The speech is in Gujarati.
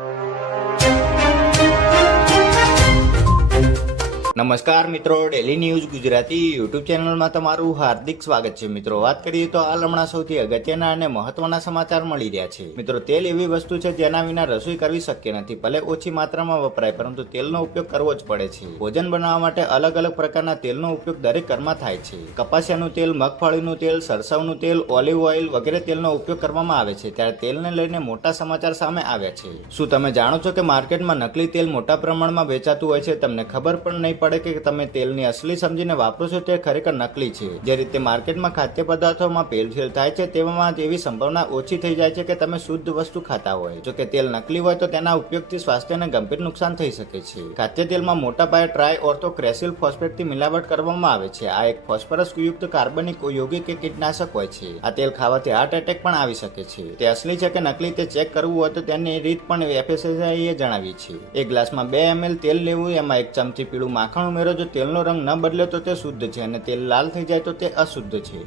you. નમસ્કાર મિત્રો ડેલી ન્યૂઝ ગુજરાતી યુટ્યુબ ચેનલમાં તમારું હાર્દિક સ્વાગત છે. મિત્રો, વાત કરીએ તો હાલ હમણાં સૌથી અગત્યના અને મહત્વના સમાચાર મળી રહ્યા છે. મિત્રો, તેલ એવી વસ્તુ છે જેના વિના રસોઈ કરવી શક્ય નથી. ભલે ઓછી માત્રામાં વપરાય, પરંતુ તેલનો ઉપયોગ કરવો જ પડે છે. ભોજન બનાવવા માટે અલગ અલગ પ્રકારના તેલનો ઉપયોગ દરેક ઘરમાં થાય છે. કપાસિયાનું તેલ, મગફળીનું તેલ, સરસવનું તેલ, ઓલિવ ઓઇલ વગેરે તેલનો ઉપયોગ કરવામાં આવે છે. ત્યારે તેલને લઈને મોટા સમાચાર સામે આવ્યા છે. શું તમે જાણો છો કે માર્કેટમાં નકલી તેલ મોટા પ્રમાણમાં વેચાતું હોય છે? તમને ખબર પણ નહીં પડે કે તમે તેલની અસલી સમજીને વાપરો છો તે ખરેખર નકલી છે. જે રીતે માર્કેટમાં ખાદ્ય પદાર્થોમાં ભેળસેળ થાય છે તેમાં એવી સંભાવના ઓછી થઈ જાય છે કે તમે શુદ્ધ વસ્તુ ખાતા હોય. જો કે તેલ નકલી હોય તો તેના ઉપયોગથી સ્વાસ્થ્યને ગંભીર નુકસાન થઈ શકે છે. ખાદ્ય તેલમાં મોટા પાયે ટ્રાય ઓર્થો ક્રેસિલ ફોસ્ફેટથી મિલાવટ કરવામાં આવે છે. આ એક ફોસ્ફરસ યુક્ત કાર્બનિક યોગિક કીટનાશક હોય છે. આ તેલ ખાવાથી હાર્ટ એટેક પણ આવી શકે છે. તે અસલી છે કે નકલી તે ચેક કરવું હોય તો તેની રીત પણ એફએસએસઆઈ એ જણાવી છે. એક ગ્લાસમાં બે એમએલ તેલ લેવું, એમાં એક ચમચી પીળું માખણ ઉમેરો જો તેલનો રંગ ન બદલે તો તે શુદ્ધ છે અને તેલ લાલ થઈ જાય તો તે અશુદ્ધ છે.